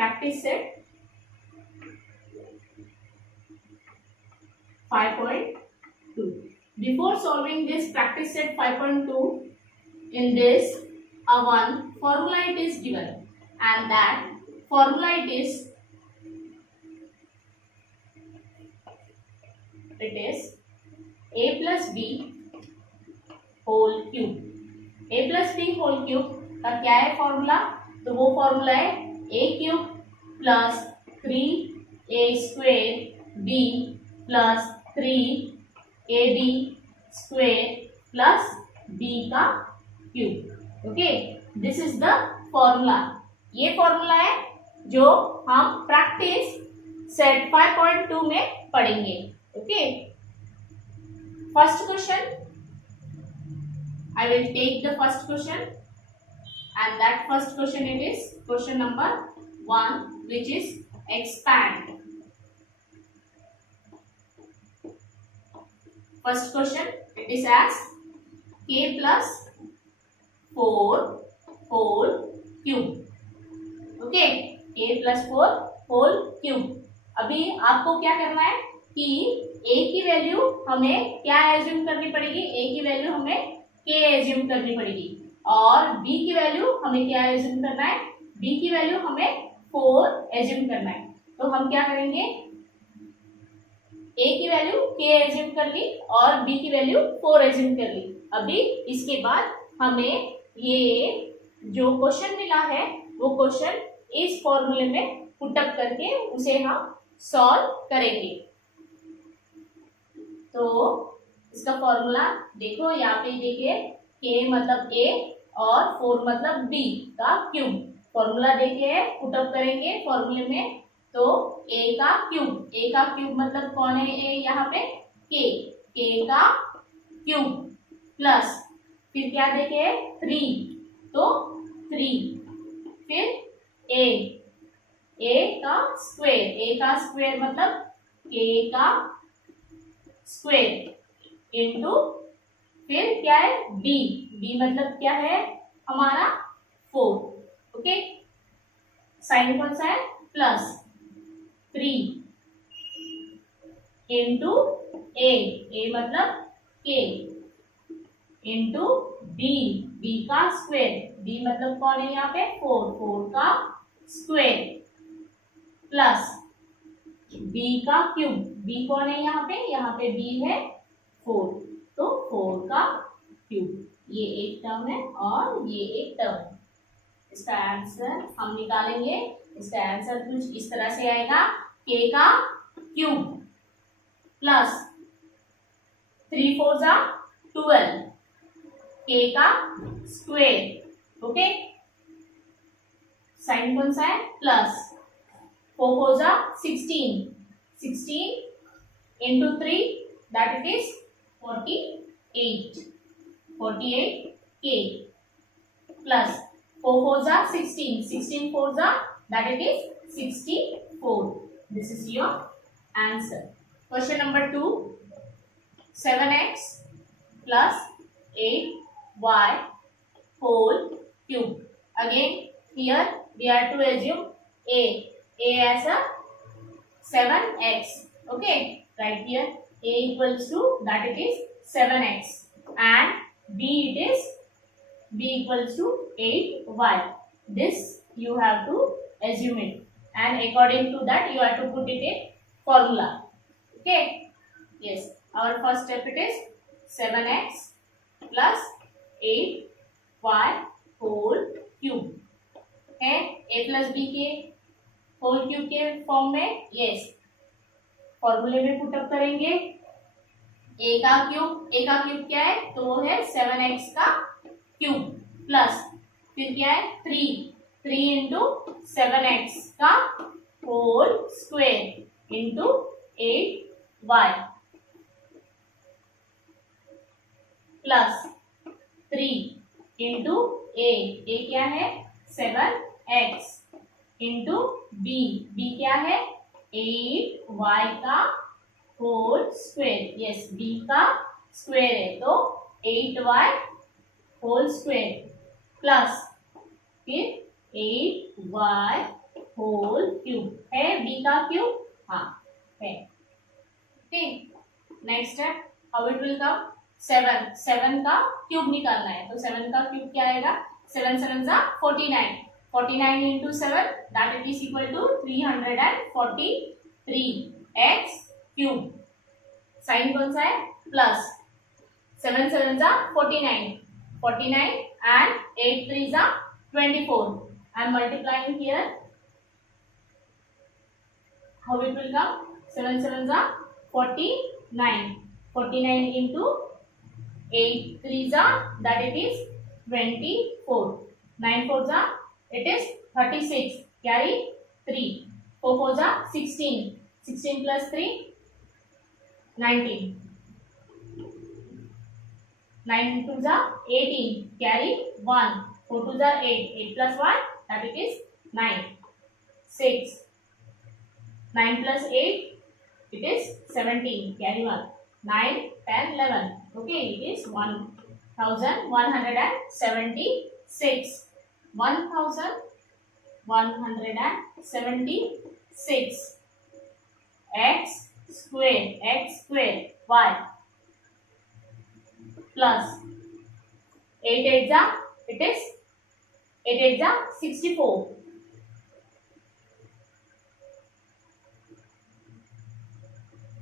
practice set 5.2. Before solving this practice set 5.2, in this a one formula it is given, and that formula it is a plus b whole cube. a plus b whole cube का क्या है formula? तो वो formula है a cube plus 3a square b plus 3ab square plus b का cube. Okay, this is the formula. ये formula है जो हम प्रैक्टिस सेट 5.2 में पढ़ेंगे. Okay, first question, I will take the first question, and that first question it is question number 1, which is expand. First question it is as k plus 4 whole cube. Okay, k plus 4 whole cube. अभी आपको क्या करना है कि a की वैल्यू हमें क्या एज्यूम करनी पड़ेगी? a की वैल्यू हमें k एज्यूम करनी पड़ेगी, और b की वैल्यू हमें क्या एज्यूम करना है? b की वैल्यू हमें 4 एज्यूम करना है. तो हम क्या करेंगे? a की वैल्यू k एज्यूम कर ली और b की वैल्यू 4 एज्यूम कर ली. अभी इसके बाद हमें ये जो क्वेश्चन मिला है वो क्वेश्चन इस फॉर्मूले में पुटअप करके उसे हम सॉल्व करेंगे. तो इसका फॉर्मूला देखो, यहाँ पे देखिए k मतलब a और 4 मतलब b का क्यूब. फॉर्मूला देखिए पुटअप करेंगे फॉर्मूले में. तो a का क्यूब मतलब कौन है? a यहाँ पे k का क्यूब प्लस फिर क्या देखिए 3, तो 3 फिर a का स्क्वायर मतलब k का स्क्वायर इंटू फिर क्या है b मतलब क्या है हमारा 4. ओके, साइन कौन सा है? प्लस 3 इंटू a मतलब k इंटू b का स्क्वायर, b मतलब कौन है यहाँ पे? 4 का स्क्वायर प्लस b का क्यूब, b कौन है यहाँ पे? यहाँ पे b है 4, तो 4 का क्यूब. ये एक टर्म है और ये एक टर्म है. इसका आंसर हम निकालेंगे. इसका आंसर कुछ इस तरह से आएगा, k का क्यूब प्लस 3 4 जा 12, k का स्क्वायर. ओके, साइन कौन सा है? प्लस 4 4 जा 16 इंटू 3 that it is 48 k plus 4 4 जा 16 4 जा that it is 64. This is your answer. Question number 2, 7x plus 8y whole cube. Again here we are to assume a as a 7x. Okay, right here a equals to that it is 7x and b equals to 8y. This you have to assume it, and according to that you have to put it in formula. Okay, yes, our first step it is 7x plus 8y whole cube है a plus b के whole cube के form में. यस, फॉर्मूले में पुटअप करेंगे. a का क्यूब क्या है? तो वो है 7x का क्यूब प्लस फिर क्या है 3 इंटू 7x का whole square into 8y plus 3 into a क्या है 7x इंटू b क्या है 8y का होल स्क्वायर. यस, b का स्क्वायर है तो 8y होल स्क्वायर प्लस फिर 8y होल क्यूब है, b का क्यूब, हाँ है। ओके, नेक्स्ट है हाउ इट विल कम, 7 7 का क्यूब निकालना है, तो 7 का क्यूब क्या आएगा, 7 7 जा 49, 49 into 7 that it is equal to 343 x cube, sign कौन सा है, प्लस, 7 7 जा 49, 49 and 8 3 जा 24, I am multiplying here, how it will come, 7 7 जा 49, 49 into 8 3 जा that it is 24, 9 4 जा it is 36, carry 3, 4 4 जा 16, 16 plus 3 19, 9 2 जा 18, carry 1, 4 2 जा 8, 8 plus 1 that it is 9, 6, 9 plus 8 it is 17, carry 1, 9 10 11, okay, it is 1176, 1176 x square y plus 8 8 जा it is 8 8 जा 64,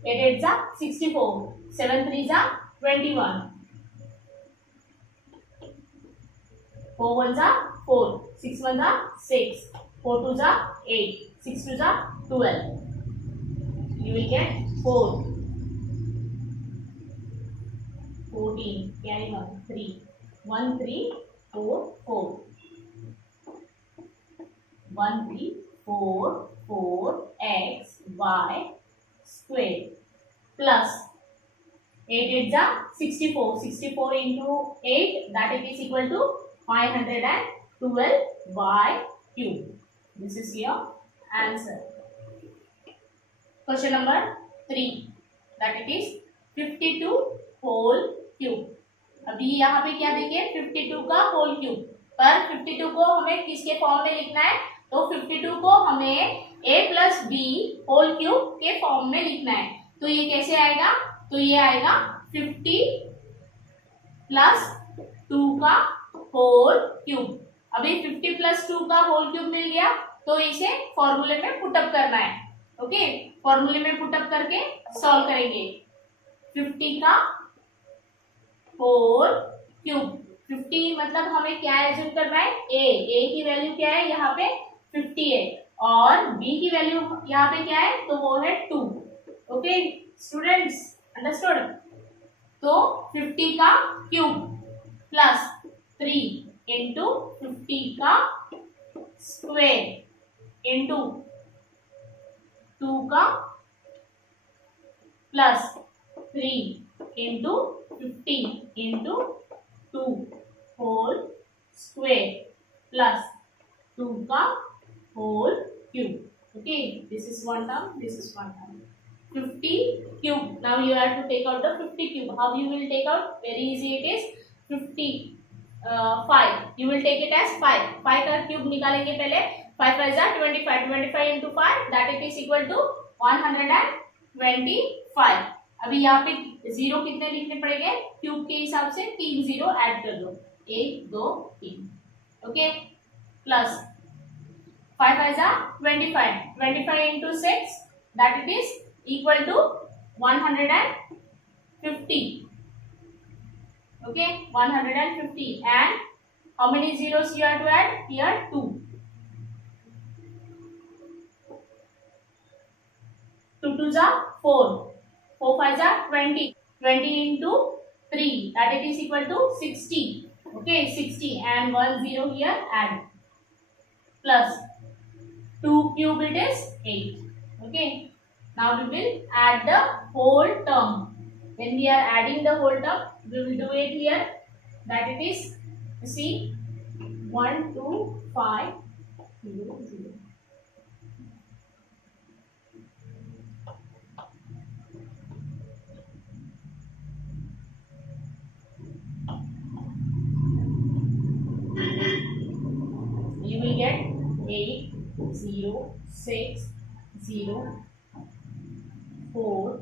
8 8 जा 64, 7 3 जा 21, 4 1 जा 4, 6 1 जा 6, 4 2 जा 8, 6 2 जा 12, you will get 4, 14, carry 1, 3, 1 3 4 4, 1 3 4 4 x y square plus 8 8 जा 64, 64 into 8 that it is equal to 512 y cube. This is your answer. Question number 3 that it is 52 whole cube. अभी यहाँ पे क्या देखिए 52 का होल क्यूब, पर 52 को हमें किसके फॉर्म में लिखना है, तो 52 को हमें a plus b whole cube के फॉर्म में लिखना है, तो ये कैसे आएगा, तो ये आएगा 50 प्लस 2 का होल क्यूब। अभी 50 प्लस 2 का होल क्यूब मिल गया, तो इसे फॉर्मूले में पुटअप करना है। ओके, फॉर्मूले में पुटअप करके सॉल्व करेंगे। 50 का होल क्यूब, 50 मतलब हमें क्या एज्यूम करना है, a की वैल्यू क्या है यहाँ पे 50 है, और b की वैल्यू यहाँ पे क्या है, तो वो है 2। Okay students, understood. तो 50 का क्यूब प्लस 3 इंटू 50 का स्क्वायर इंटू 2 का plus 3 into 50 into 2 whole square plus 2 का whole cube. Okay, this is one term, this is one term. 50 cube. Now you have to take out the 50 cube. How you will take out? Very easy it is. 50 5. You will take it as 5. 5 का क्यूब निकालेंगे पहले। 5 5 जा 25. 25 into 5 that it is equal to 125. अभी यहाँ पे जीरो कितने लिखने पड़ेंगे, क्यूब के हिसाब से 3 जीरो ऐड कर दो, 1 2 3। ओके, प्लस 5 5 जा 25. 25 into 6 that it is equal to 150. Okay, 150. And how many zeros you have to add here? 2. 2 2 जा 4, 4 5 जा 20, 20 into 3 that it is equal to 60. Okay, 60 and 1 0 here add, plus 2 cube it is 8. Okay, now we will add the whole term. When we are adding the whole term, we will do it here. That it is, see, 1 2 5 0 0. You will get 8 0, 6, 0, 4,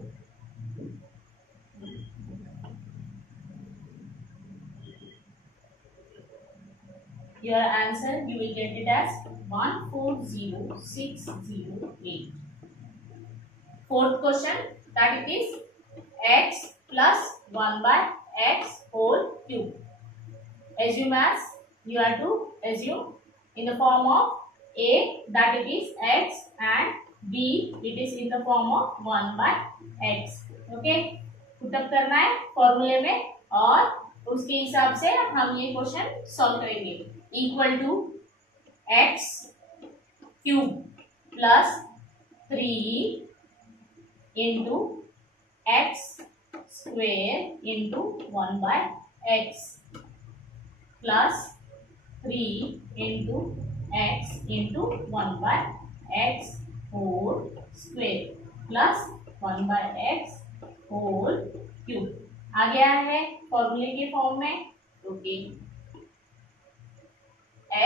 your answer you will get it as 140608. Fourth question, that it is x plus 1 by x whole cube. Assume as you have to assume in the form of a that it is x and b it is in the form of 1 by x. Okay, put up करना है फॉर्मूले में और उसके हिसाब से हम ये क्वेश्चन सॉल्व करेंगे. Equal to x cube plus 3 into x square into 1 by x plus 3 into x into 1 by x whole square plus 1 by x whole cube. आ गया है फॉर्मूले के फॉर्म में. Okay,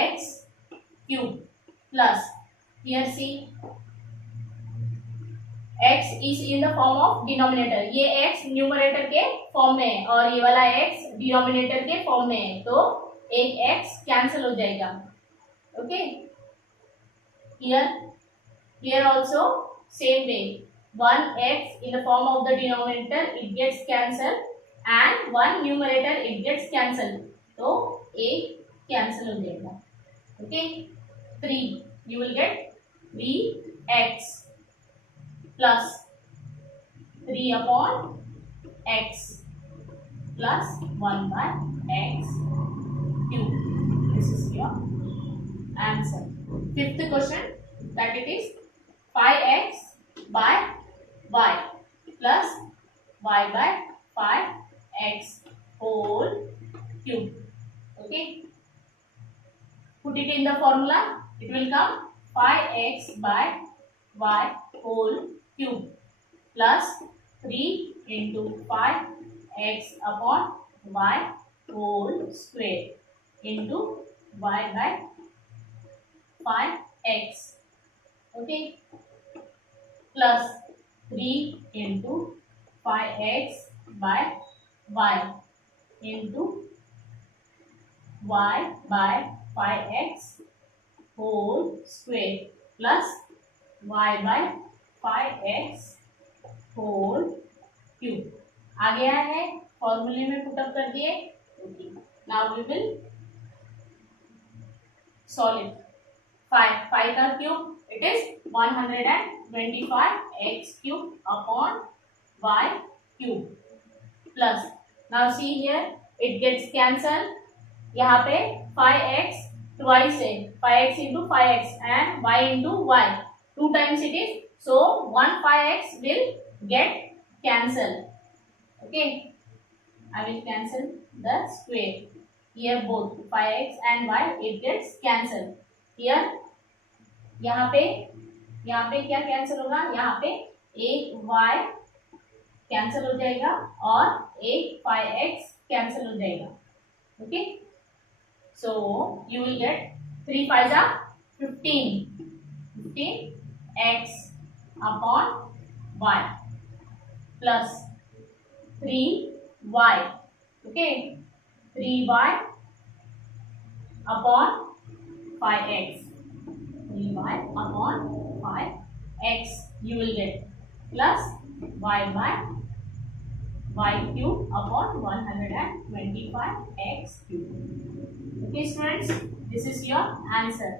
x cube plus here see x is in the form of denominator. ये x numerator के form में है और ये वाला x डिनोमिनेटर के फॉर्म में है, तो एक x कैंसिल हो जाएगा. Okay, here also same way 1x in the form of the denominator it gets cancelled and 1 numerator it gets cancelled, तो एक कैंसिल हो जाएगा. ओके, 3 you will get 3x plus 3 upon x plus 1 by x cube. This is your answer. Fifth question, that it is 5x by y plus y by 5x whole cube. Okay, put it in the formula. It will come 5x by y whole cube plus 3 into 5x upon y whole square into y by 5x. Okay, plus 3 into 5x by y into y by 5x whole square plus y by 5x whole cube. आ गया है फॉर्मूले में put up कर दिए. Okay, now we will solve it. 5 का cube it is 125x cube upon y cube plus, now see here it gets cancelled. यहाँ पे 5x twice है, 5x into 5x and y into y 2 times it is, so 1 5x will get cancelled. Okay, I will cancel the square here, both 5x and y it gets cancelled. Here यहाँ पे क्या कैंसिल होगा, यहाँ पे एक y cancel हो जाएगा और एक 5x कैंसिल हो जाएगा. Okay, so you will get 3 5 15x upon y plus 3y. Okay, 3y upon 5x, 3y upon 5x you will get plus y by y cube upon 125x cube. Okay students, this is your answer.